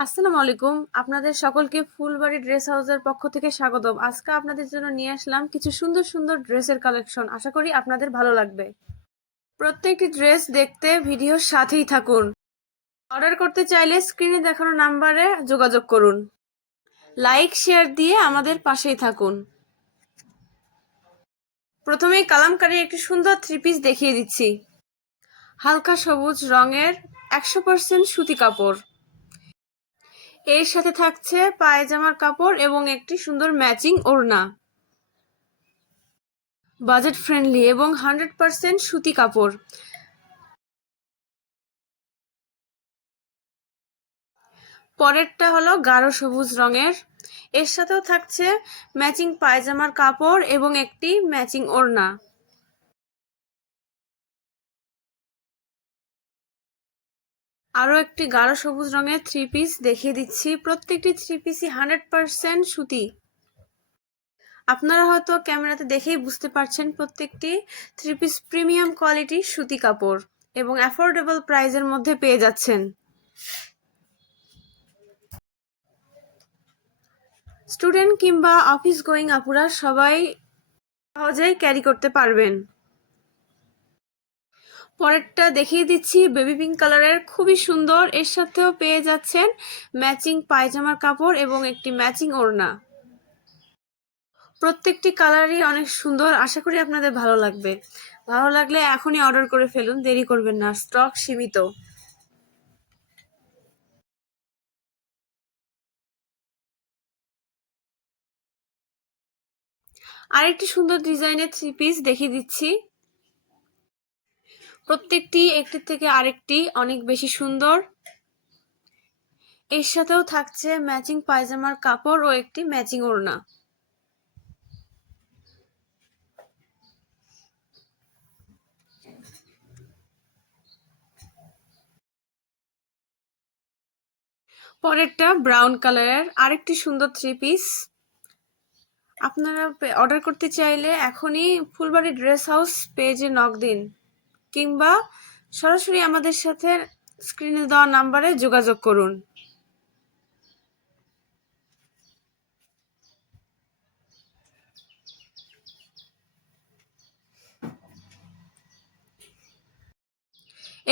আসসালামু আলাইকুম। আপনাদের সকলকে ফুলবাড়ি ড্রেস হাউসের পক্ষ থেকে স্বাগতম। আজকে আপনাদের জন্য নিয়ে আসলাম কিছু সুন্দর সুন্দর ড্রেসের কালেকশন। আশা করি আপনাদের ভালো লাগবে। প্রত্যেকটি ড্রেস দেখতে ভিডিওর সাথেই থাকুন। অর্ডার করতে চাইলে স্ক্রিনে দেখানো নাম্বারে যোগাযোগ করুন। লাইক শেয়ার দিয়ে আমাদের পাশেই থাকুন। প্রথমেই কালামকারীর একটি সুন্দর থ্রি পিস দেখিয়ে দিচ্ছি। হালকা সবুজ রঙের 100% সুতি কাপড়। এর সাথে থাকছে পায়জামার কাপড় এবং একটি সুন্দর ম্যাচিং ওড়না। বাজেট ফ্রেন্ডলি এবং 100% সুতি কাপড়। পরেরটা হলো গাঢ় সবুজ রঙের। এর সাথেও থাকছে ম্যাচিং পায়জামার কাপড় এবং একটি ম্যাচিং ওড়না। আরো একটি গাঢ় সবুজ রঙের থ্রি পিস দেখিয়ে দিচ্ছি। প্রত্যেকটি থ্রি পিসই 100% সুতি। আপনারা হয়তো ক্যামেরাতে দেখেই বুঝতে পারছেন প্রত্যেকটি থ্রি পিস প্রিমিয়াম কোয়ালিটির সুতি কাপড় এবং অ্যাফোর্ডেবল প্রাইসের মধ্যে পেয়ে যাচ্ছেন। স্টুডেন্ট কিংবা অফিস গোয়িং আপুরা সবাই সহজেই ক্যারি করতে পারবেন। পরেরটা দেখিয়ে দিচ্ছি বেবি পিঙ্ক কালারের, খুবই সুন্দর। এর সাথেও পেয়ে যাচ্ছেন ম্যাচিং পায়জামার কাপড় এবং একটি ম্যাচিং ওড়না। প্রত্যেকটি কালারই অনেক সুন্দর। আশা করি আপনাদের ভালো লাগবে। ভালো লাগলে এখনই অর্ডার করে ফেলুন, দেরি করবেন না, স্টক সীমিত। আরেকটি সুন্দর ডিজাইনের থ্রি পিস দেখিয়ে দিচ্ছি। প্রত্যেকটি একটির থেকে আরেকটি অনেক বেশি সুন্দর। এর সাথেও থাকছে ম্যাচিং পায়জামার কাপড় ও একটি ম্যাচিং ওড়না। পরেরটা ব্রাউন কালারের আরেকটি সুন্দর থ্রি পিস। আপনারা অর্ডার করতে চাইলে এখনই ফুলবাড়ি ড্রেস হাউস পেজে নক দিন কিংবা সরাসরি আমাদের সাথে স্ক্রিনে দেওয়া নাম্বারে যোগাযোগ করুন।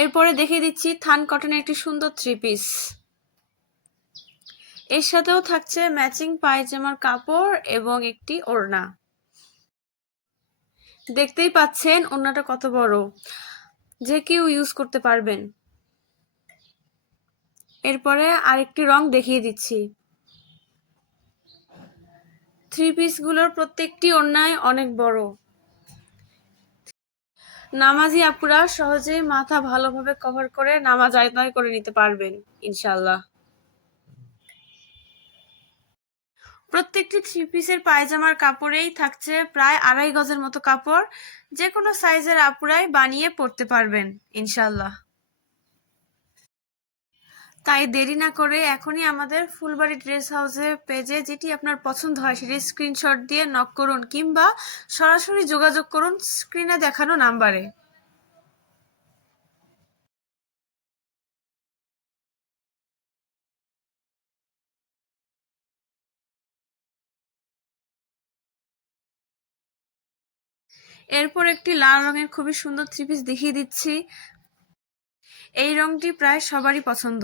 এরপরে দেখিয়ে দিচ্ছি থান কটনের একটি সুন্দর থ্রি পিস। এর সাথেও থাকছে ম্যাচিং পায়জামার কাপড় এবং একটি ওড়না। দেখতেই পাচ্ছেন ওড়নাটা কত বড়, যে কেউ ইউজ করতে পারবেন। এরপরে আরেকটি রং দেখিয়ে দিচ্ছি। থ্রি পিসগুলোর প্রত্যেকটি ওড়নায় অনেক বড়। নামাজি আপুরা সহজেই মাথা ভালোভাবে কভার করে নামাজ আদায় করে নিতে পারবেন ইনশাআল্লাহ। প্রত্যেকটি থ্রি পিসের পায়জামার কাপড়েই থাকছে প্রায় 2.5 গজের মতো কাপড়। যে কোনো সাইজের আপুরাই বানিয়ে পরতে পারবেন ইনশাআল্লাহ। তাই দেরি না করে এখনই আমাদের ফুলবাড়ি ড্রেস হাউসের পেজে যেটি আপনার পছন্দ হয় সেটি স্ক্রিনশট দিয়ে নক করুন কিংবা সরাসরি যোগাযোগ করুন স্ক্রিনে দেখানো নাম্বারে। এরপর একটি লাল রঙের খুবই সুন্দর থ্রি পিস দেখিয়ে দিচ্ছি। এই রংটি প্রায় সবারই পছন্দ।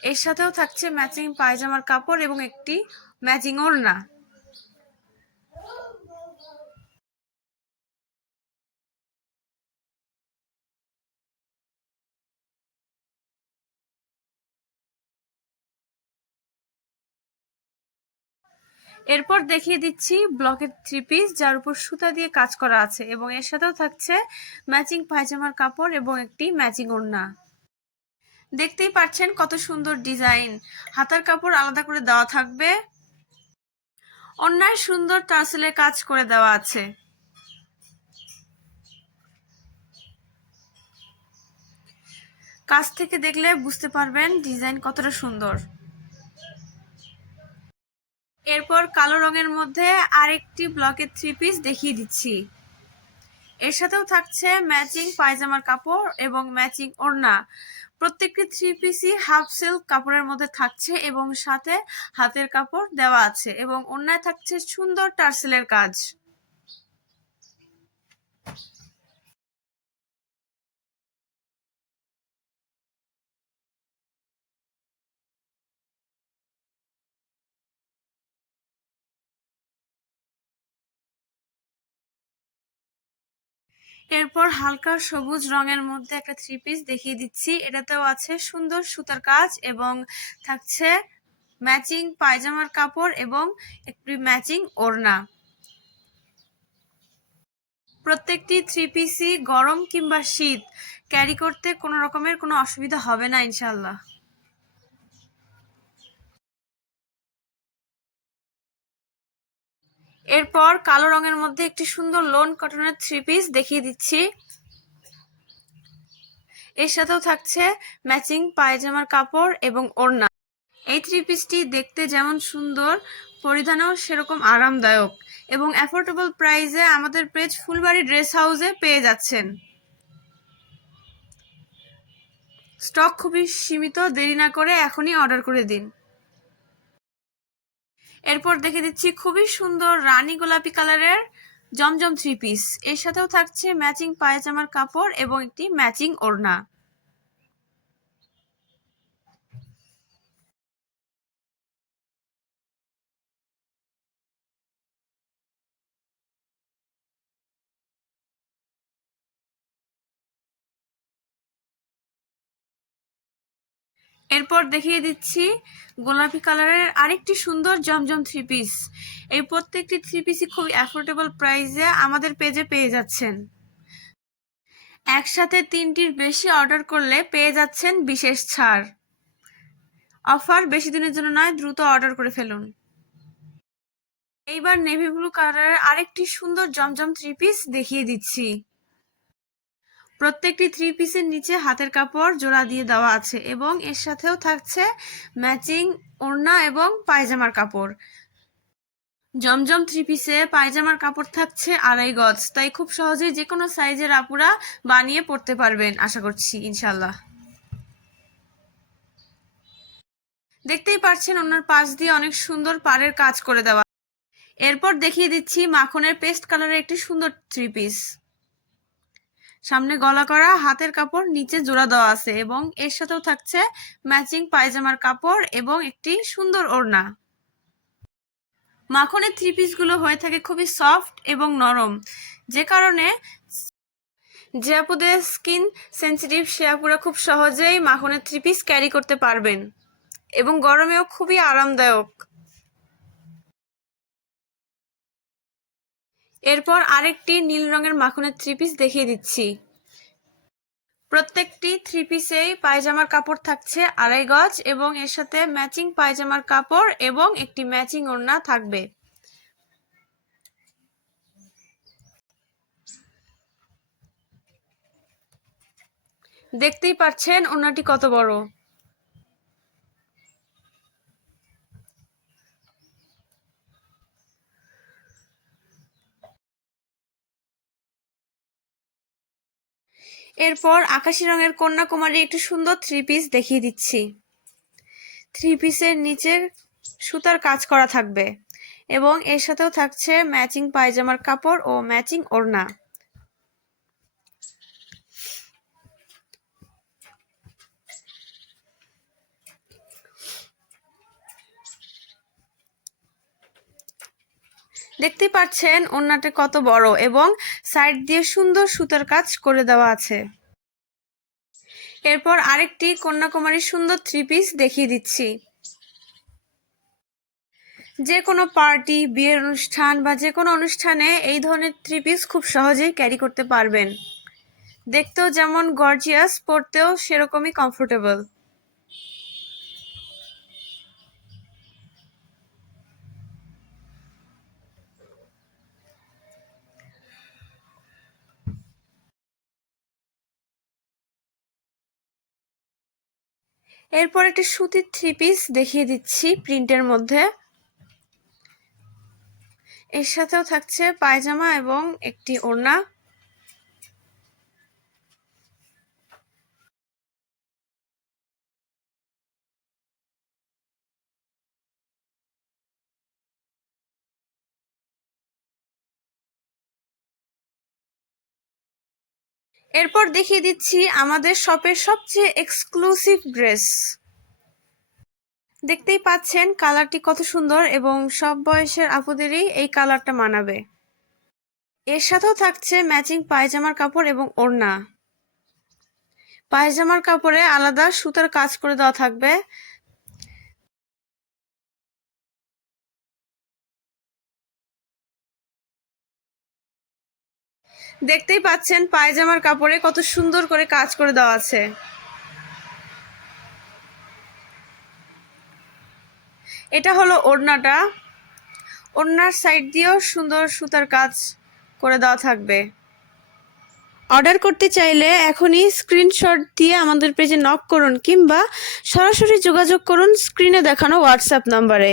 এর সাথেও থাকছে ম্যাচিং পায়জামার কাপড় এবং একটি ম্যাচিং ওড়না। এরপর দেখিয়ে দিচ্ছি ব্লকের থ্রি পিস, যার উপর সুতা দিয়ে কাজ করা আছে এবং এর সাথেও থাকছে ম্যাচিং পায়জামার কাপড় এবং একটি ম্যাচিং ওড়না। দেখতেই পাচ্ছেন কত সুন্দর ডিজাইন। হাতার কাপড় আলাদা করে দেওয়া থাকবে। ওড়নায় সুন্দর টার্সেলের কাজ করে দেওয়া আছে। কাছ থেকে দেখলে বুঝতে পারবেন ডিজাইন কতটা সুন্দর। এরপর কালো রঙের মধ্যে আরেকটি ব্লকের থ্রি পিস দেখিয়ে দিচ্ছি। এর সাথেও থাকছে ম্যাচিং পায়জামার কাপড় এবং ম্যাচিং ওড়না। প্রত্যেকটি থ্রি পিসই হাফ সিল্ক কাপড়ের মধ্যে থাকছে এবং সাথে হাতের কাপড় দেওয়া আছে এবং ওড়নায় থাকছে সুন্দর টার্সেলের কাজ। এরপর হালকা সবুজ রঙের মধ্যে একটা থ্রি পিস দেখিয়ে দিচ্ছি। এটাতেও আছে সুন্দর সুতার কাজ এবং থাকছে ম্যাচিং পায়জামার কাপড় এবং একটি ম্যাচিং ওড়না। প্রত্যেকটি থ্রি পিসই গরম কিংবা শীত ক্যারি করতে কোনো রকমের কোনো অসুবিধা হবে না ইনশাল্লাহ। এরপর কালো রঙের মধ্যে একটি সুন্দর লোন কটনের থ্রি পিস দেখিয়ে দিচ্ছি। এর সাথেও থাকছে ম্যাচিং পায়জামার কাপড় এবং ওড়না। এই থ্রি পিসটি দেখতে যেমন সুন্দর, পরিধানেও সেরকম আরামদায়ক এবং অ্যাফোর্ডেবল প্রাইসে আমাদের পেজ ফুলবাড়ি ড্রেস হাউসে পেয়ে যাচ্ছেন। স্টক খুবই সীমিত, দেরি না করে এখনই অর্ডার করে দিন। এরপর দেখে দিচ্ছি খুবই সুন্দর রানী গোলাপি কালারের জমজম থ্রি পিস। এর সাথেও থাকছে ম্যাচিং পায়জামার কাপড় এবং একটি ম্যাচিং ওড়না। এরপর দেখিয়ে দিচ্ছি গোলাপি কালারের আরেকটি সুন্দর জমজম থ্রি পিস। এই প্রত্যেকটি থ্রি পিসই খুবই অ্যাফোর্ডেবল প্রাইসে আমাদের পেজে পেয়ে যাচ্ছেন। একসাথে 3টির বেশি অর্ডার করলে পেয়ে যাচ্ছেন বিশেষ ছাড়। অফার বেশি দিনের জন্য নয়, দ্রুত অর্ডার করে ফেলুন। এইবার নেভি ব্লু কালারের আরেকটি সুন্দর জমজম থ্রি পিস দেখিয়ে দিচ্ছি। প্রত্যেকটি থ্রি পিসের নিচে হাতের কাপড় জোড়া দিয়ে দেওয়া আছে এবং এর সাথেও থাকছে ম্যাচিং ওড়না এবং পায়জামার কাপড়। জমজম থ্রি পিসে পায়জামার কাপড় থাকছে 2.5 গজ, তাই খুব সহজেই যে কোনো সাইজের আপুরা বানিয়ে পড়তে পারবেন আশা করছি ইনশাল্লাহ। দেখতেই পাচ্ছেন ওনার পাশ দিয়ে অনেক সুন্দর পাড়ের কাজ করে দেওয়া। এরপর দেখিয়ে দিচ্ছি মাখনের পেস্ট কালারের একটি সুন্দর থ্রি পিস। সামনে গলা করা, হাতের কাপড়, নিচে জোড়া দেওয়া আছে এবং এর সাথেও থাকছে ম্যাচিং পায়জামার কাপড় এবং একটি সুন্দর ওড়না। মাখনের থ্রি পিসগুলো হয়ে থাকে খুবই সফট এবং নরম, যে কারণে যে আপুদের স্কিন সেন্সিটিভ সে আপুরা খুব সহজেই মাখনের থ্রি পিস ক্যারি করতে পারবেন এবং গরমেও খুবই আরামদায়ক। এরপর আরেকটি নীল রঙের মাখনের থ্রি পিস দেখিয়ে দিচ্ছি। প্রত্যেকটি থ্রি পিসেই পায়জামার কাপড় থাকছে 2.5 গজ এবং এর সাথে ম্যাচিং পায়জামার কাপড় এবং একটি ম্যাচিং ওড়না থাকবে। দেখতেই পাচ্ছেন ওড়নাটি কত বড়। এরপর আকাশি রঙের কন্যাকুমারী একটি সুন্দর থ্রি পিস দেখিয়ে দিচ্ছি। থ্রি পিসের নিচে সুতার কাজ করা থাকবে এবং এর সাথেও থাকছে ম্যাচিং পায়জামার কাপড় ও ম্যাচিং ওড়না। দেখতে পাচ্ছেন ওড়নাটা কত বড় এবং সাইড দিয়ে সুন্দর সুতার কাজ করে দেওয়া আছে। এরপর আরেকটি কন্যাকুমারী সুন্দর থ্রি পিস দেখিয়ে দিচ্ছি। যে কোনো পার্টি, বিয়ের অনুষ্ঠান বা যে কোনো অনুষ্ঠানে এই ধরনের থ্রি পিস খুব সহজেই ক্যারি করতে পারবেন। দেখতেও যেমন গর্জিয়াস, পরতেও সেরকমই কমফোর্টেবল। এরপর একটি সুতির থ্রি পিস দেখিয়ে দিচ্ছি প্রিন্টের মধ্যে। এর সাথেও থাকছে পায়জামা এবং একটি ওড়না। এরপর দেখিয়ে দিচ্ছি আমাদের শপের সবচেয়ে এক্সক্লুসিভ ড্রেস। দেখতেই পাচ্ছেন কালারটি কত সুন্দর এবং সব বয়সের আপুদেরই এই কালারটা মানাবে। এর সাথেও থাকছে ম্যাচিং পায়জামার কাপড় এবং ওড়না। পায়জামার কাপড়ে আলাদা সুতার কাজ করে দেওয়া থাকবে। দেখতেই পাচ্ছেন পায়জামার কাপড়ে কত সুন্দর করে কাজ করে দেওয়া আছে। এটা হলো ওড়নাটা। ওড়নার সাইড দিয়েও সুন্দর সুতার কাজ করে দেওয়া থাকবে। অর্ডার করতে চাইলে এখনই স্ক্রিনশট দিয়ে আমাদের পেজে নক করুন কিংবা সরাসরি যোগাযোগ করুন স্ক্রিনে দেখানো হোয়াটসঅ্যাপ নাম্বারে।